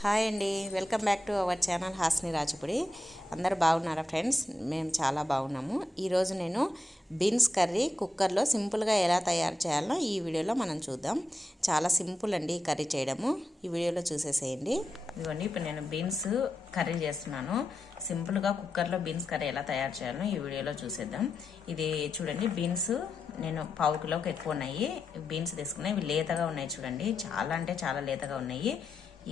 Hi అండి. Welcome back to our channel Hasni Rajupudi. అందరూ బాగున్నారా ఫ్రెండ్స్? మేము చాలా బాగున్నాము. ఈరోజు నేను బీన్స్ కర్రీ కుక్కర్లో సింపుల్గా ఎలా తయారు చేయాలో ఈ వీడియోలో మనం చూద్దాం. చాలా సింపుల్ అండి ఈ కర్రీ చేయడము. ఈ వీడియోలో చూసేసేయండి. ఇదిగోండి ఇప్పుడు నేను బీన్స్ కర్రీ చేస్తున్నాను. సింపుల్గా కుక్కర్లో బీన్స్ కర్రీ ఎలా తయారు చేయాలో ఈ వీడియోలో చూసేద్దాం. ఇది చూడండి బీన్స్ నేను పావు కిలోకి ఎక్కువ ఉన్నాయి. బీన్స్ తీసుకున్నాయి. ఇవి లేతగా ఉన్నాయి చూడండి. చాలా అంటే చాలా లేతగా ఉన్నాయి.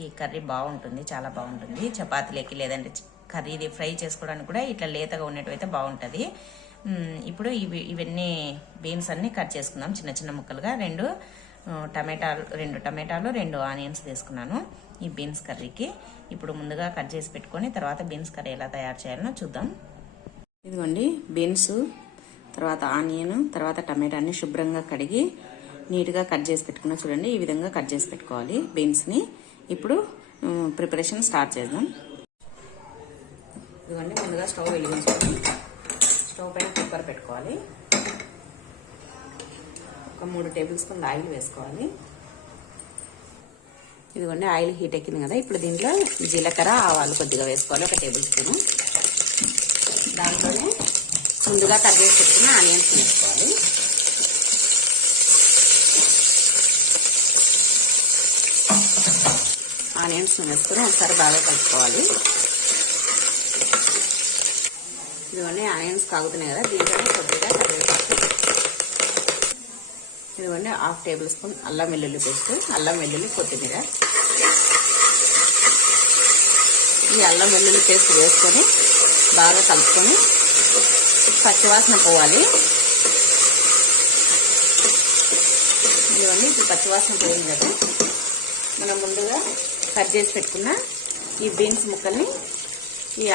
ఈ కర్రీ బాగుంటుంది చాలా బాగుంటుంది. చపాతీలకి లేదంటే కర్రీది కర్రీ ఇది ఫ్రై చేసుకోవడానికి కూడా ఇట్లా లేతగా ఉన్నట్టయితే బాగుంటుంది. ఇప్పుడు ఇవి ఇవన్నీ బీన్స్ అన్ని కట్ చేసుకుందాం. చిన్న చిన్న ముక్కలుగా రెండు టమాటాలు రెండు టమాటాలు రెండు ఆనియన్స్ తీసుకున్నాను ఈ బీన్స్ కర్రీకి. ఇప్పుడు ముందుగా కట్ చేసి పెట్టుకొని తర్వాత బీన్స్ కర్రీ ఎలా తయారు చేయాలనో చూద్దాం. ఇదిగోండి బీన్స్ తర్వాత ఆనియన్ తర్వాత టమాటాని శుభ్రంగా కడిగి నీట్గా కట్ చేసి పెట్టుకున్నా చూడండి ఈ విధంగా కట్ చేసి పెట్టుకోవాలి బీన్స్ని. ఇప్పుడు ప్రిపరేషన్ స్టార్ట్ చేద్దాం. ఇదిగోండి ముందుగా స్టవ్ వెలిగించుకొని స్టవ్ పైన కుక్కర్ పెట్టుకోవాలి. ఒక మూడు టేబుల్ స్పూన్ ఆయిల్ వేసుకోవాలి. ఇదిగోండి ఆయిల్ హీట్ ఎక్కింది కదా ఇప్పుడు దీంట్లో జీలకర్ర ఆవాలు కొద్దిగా వేసుకోవాలి ఒక టేబుల్ స్పూన్ దాంట్లోనే ముందుగా కట్ చేసి పెట్టుకున్న ఆనియన్స్ వేసుకోవాలి. ఆనియన్స్ వేసుకుని ఒకసారి బాగా కలుపుకోవాలి. ఇదిగోండి ఆనియన్స్ కాగుతున్నాయి కదా దీంట్లోనే కొద్దిగా కరివేపాకు. ఇదిగోండి హాఫ్ టేబుల్ స్పూన్ అల్లం వెల్లుల్లి పేస్ట్ అల్లం వెల్లుల్లి కొత్తిమీర. ఈ అల్లం వెల్లుల్లి పేస్ట్ వేసుకొని బాగా కలుపుకొని పచ్చివాసన పోవాలి. ఇవన్నీ ఇప్పుడు పచ్చివాసన పోయింది కదా. మనం ముందుగా కట్ చేసి పెట్టుకున్న ఈ బీన్స్ ముక్కల్ని ఈ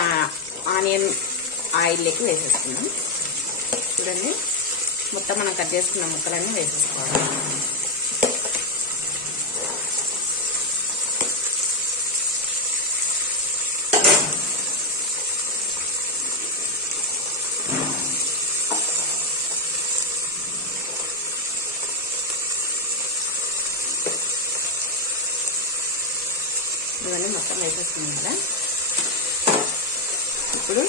ఆనియన్ ఆయిల్లోకి వేసేసుకున్నాం చూడండి మొత్తం మనం కట్ చేసుకున్న ముక్కలన్నీ వేసేసుకోవాలి ఇవన్నీ మొత్తం కదా. ఇప్పుడు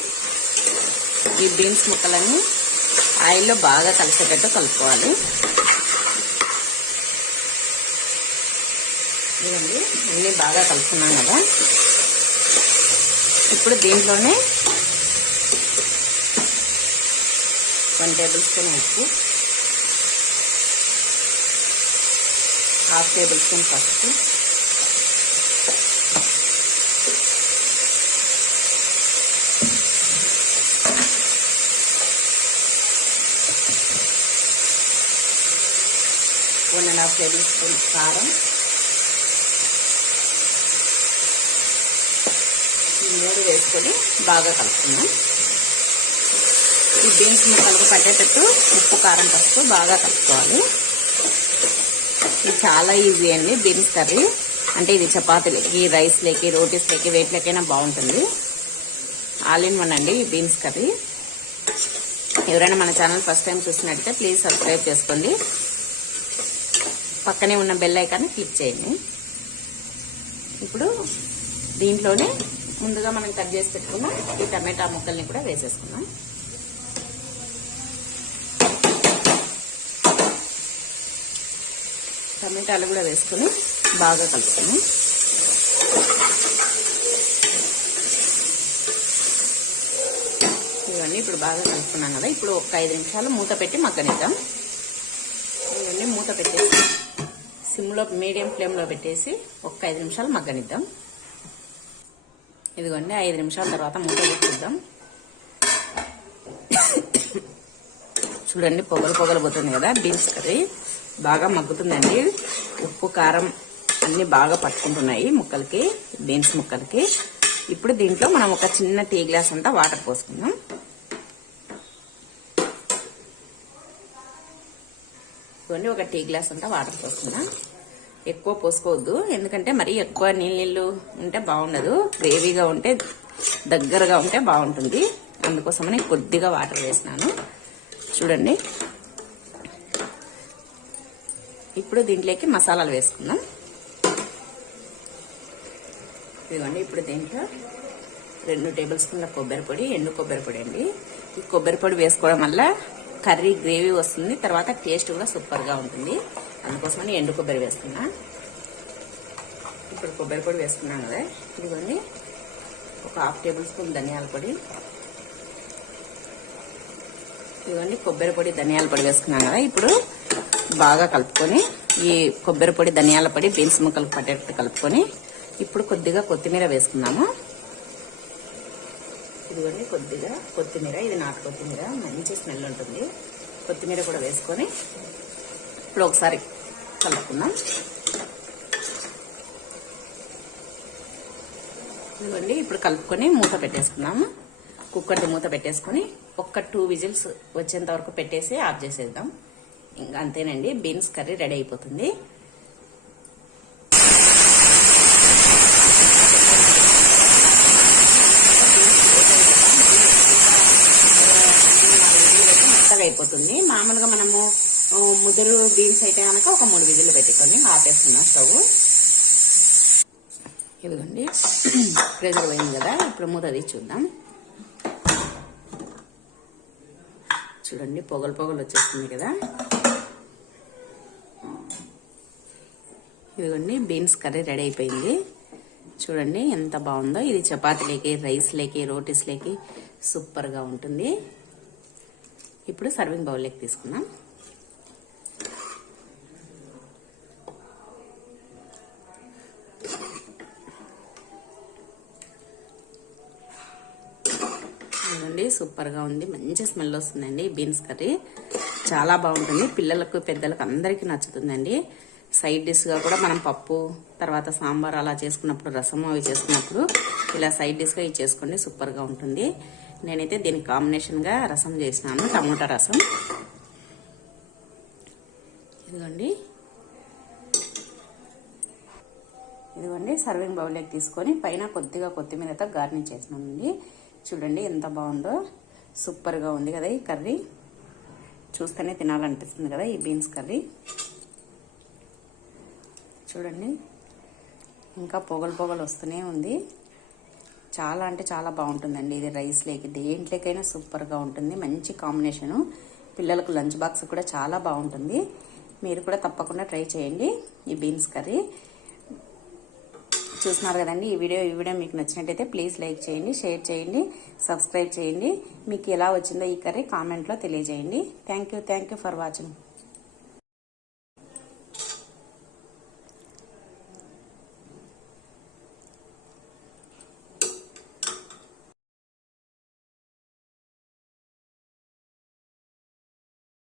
ఈ బీన్స్ ముక్కలని ఆయిల్లో బాగా కలిసేటట్టు కలుపుకోవాలి. ఇదండి అన్నీ బాగా కలుపుకున్నాం కదా. ఇప్పుడు దీంట్లోనే వన్ టేబుల్ స్పూన్ ఉప్పు హాఫ్ టేబుల్ స్పూన్ పసుపు one and half table spoon కారం? ఈ మూడు వేసుకొని బాగా కలుపుకున్నాం ఈ బీన్స్ ముక్కలకు పట్టేటట్టు ఉప్పు కారం పసుపు బాగా కలుపుకోవాలి. ఇది చాలా ఈజీ అండి బీన్స్ కర్రీ. అంటే ఇది చపాతీలకి రైస్లోకి రోటీస్లోకి వేట్లకైనా బాగుంటుంది. ఆల్ ఇన్ వన్ అండి ఈ బీన్స్ కర్రీ. ఎవరైనా మన ఛానల్ ఫస్ట్ టైం చూసినట్టయితే ప్లీజ్ సబ్స్క్రైబ్ చేసుకోండి. పక్కనే ఉన్న బెల్ ఐకాన్ని క్లిక్ చేయండి. ఇప్పుడు దీంట్లోనే ముందుగా మనం కట్ చేసి పెట్టుకున్న ఈ టమాటా ముక్కల్ని కూడా వేసేసుకున్నాం టమాటాలు కూడా వేసుకుని బాగా కలుపుకున్నాం ఇవన్నీ ఇప్పుడు బాగా కలుపుకున్నాం కదా. ఇప్పుడు ఒక ఐదు నిమిషాలు మూత పెట్టి మగ్గనిద్దాం. ఇవన్నీ మూత పెట్టేసి సిమ్లో మీడియం ఫ్లేమ్లో పెట్టేసి ఒక ఐదు నిమిషాలు మగ్గనిద్దాం. ఇదిగోండి ఐదు నిమిషాల తర్వాత మూత పెట్టిద్దాం. చూడండి పొగలు పొగలు పోతుంది కదా బీన్స్ కర్రీ. బాగా మగ్గుతుందండి. ఉప్పు కారం అన్ని బాగా పట్టుకుంటున్నాయి ముక్కలకి బీన్స్ ముక్కలకి. ఇప్పుడు దీంట్లో మనం ఒక చిన్న టీ గ్లాస్ అంతా వాటర్ పోసుకుందాం. ఇదిగోండి ఒక టీ గ్లాస్ అంతా వాటర్ పోసుకుందాం. ఎక్కువ పోసుకోవద్దు. ఎందుకంటే మరీ ఎక్కువ నీళ్ళు నీళ్ళు ఉంటే బాగుండదు. గ్రేవీగా ఉంటే దగ్గరగా ఉంటే బాగుంటుంది. అందుకోసమని కొద్దిగా వాటర్ వేసినాను. చూడండి. ఇప్పుడు దీంట్లోకి మసాలాలు వేసుకుందాం. ఇదిగోండి ఇప్పుడు దీంట్లో రెండు టేబుల్ స్పూన్ల కొబ్బరి పొడి ఎండు కొబ్బరి పొడి అండి. ఈ కొబ్బరి పొడి వేసుకోవడం వల్ల కర్రీ గ్రేవీ వస్తుంది. తర్వాత టేస్ట్ కూడా సూపర్గా ఉంటుంది. అందుకోసమని ఎండు కొబ్బరి వేస్తున్నా. ఇప్పుడు కొబ్బరి పొడి వేసుకున్నాం కదా. ఇదిగోండి. ఒక హాఫ్ టేబుల్ స్పూన్ ధనియాల పొడి. ఇదిగోండి కొబ్బరి పొడి ధనియాల పొడి వేసుకున్నాం కదా. ఇప్పుడు బాగా కలుపుకొని ఈ కొబ్బరి పొడి ధనియాల పొడి బీన్స్ ముక్కలు పట్టేట్టు కలుపుకొని ఇప్పుడు కొద్దిగా కొత్తిమీర వేసుకున్నాము ఇదిగోండి కొద్దిగా కొత్తిమీర. ఇది నాటు కొత్తిమీర. మంచి స్మెల్ ఉంటుంది. కొత్తిమీర కూడా వేసుకొని ఇప్పుడు ఒకసారి కలుపుకుందాం. ఇదిగోండి ఇప్పుడు కలుపుకొని మూత పెట్టేసుకున్నాము కుక్కర్ది మూత పెట్టేసుకొని ఒక్క టూ విజిల్స్ వచ్చేంత వరకు పెట్టేసి ఆఫ్ చేసేద్దాం. ఇంకా అంతేనండి బీన్స్ కర్రీ రెడీ అయిపోతుంది. అయిపోతుంది మామూలుగా మనము ముదురు బీన్స్ అయితే కనుక ఒక మూడు విజిల్లు పెట్టుకొని ఆపేస్తున్నాం స్టవ్. ఇదిగోండి. ప్రెజర్ పోయింది కదా ఇప్పుడు మూతది చూద్దాం. చూడండి పొగలు పొగలు వచ్చేస్తుంది కదా. ఇదిగోండి బీన్స్ కర్రీ రెడీ అయిపోయింది. చూడండి ఎంత బాగుందో. ఇది చపాతీలకి రైస్లకి రోటీస్లకి సూపర్గా ఉంటుంది. ఇప్పుడు సర్వింగ్ బౌల్లోకి తీసుకుందాం. సూపర్గా ఉంది. మంచి స్మెల్ వస్తుందండి బీన్స్ కర్రీ. చాలా బాగుంటుంది. పిల్లలకు పెద్దలకు అందరికీ నచ్చుతుందండి. సైడ్ డిష్గా కూడా మనం పప్పు తర్వాత సాంబార్ అలా చేసుకున్నప్పుడు రసం అవి చేసుకున్నప్పుడు ఇలా సైడ్ డిష్గా ఇవి చేసుకోండి. సూపర్గా ఉంటుంది. నేనైతే దీనికి కాంబినేషన్గా రసం చేసినాను. టమోటా రసం. ఇదిగోండి. ఇదిగోండి సర్వింగ్ బౌల్లోకి తీసుకొని పైన కొద్దిగా కొత్తిమీరతో గార్నిష్ చేసినామండి చూడండి ఎంత బాగుందో. సూపర్గా ఉంది కదా ఈ కర్రీ. చూస్తేనే తినాలనిపిస్తుంది కదా ఈ బీన్స్ కర్రీ. చూడండి ఇంకా పొగలు పొగలు వస్తూనే ఉంది. చాలా అంటే చాలా బాగుంటుందండి ఇది రైస్లోకి దేంట్లోకైనా సూపర్గా ఉంటుంది. మంచి కాంబినేషను. పిల్లలకు లంచ్ బాక్స్ కూడా చాలా బాగుంటుంది. మీరు కూడా తప్పకుండా ట్రై చేయండి ఈ బీన్స్ కర్రీ. చూస్తున్నారు కదండి ఈ వీడియో ఈ వీడియో మీకు నచ్చినట్టయితే ప్లీజ్ లైక్ చేయండి షేర్ చేయండి సబ్స్క్రైబ్ చేయండి. మీకు ఎలా వచ్చిందో ఈ కర్రీ కామెంట్లో తెలియజేయండి. Thank you thank you for watching.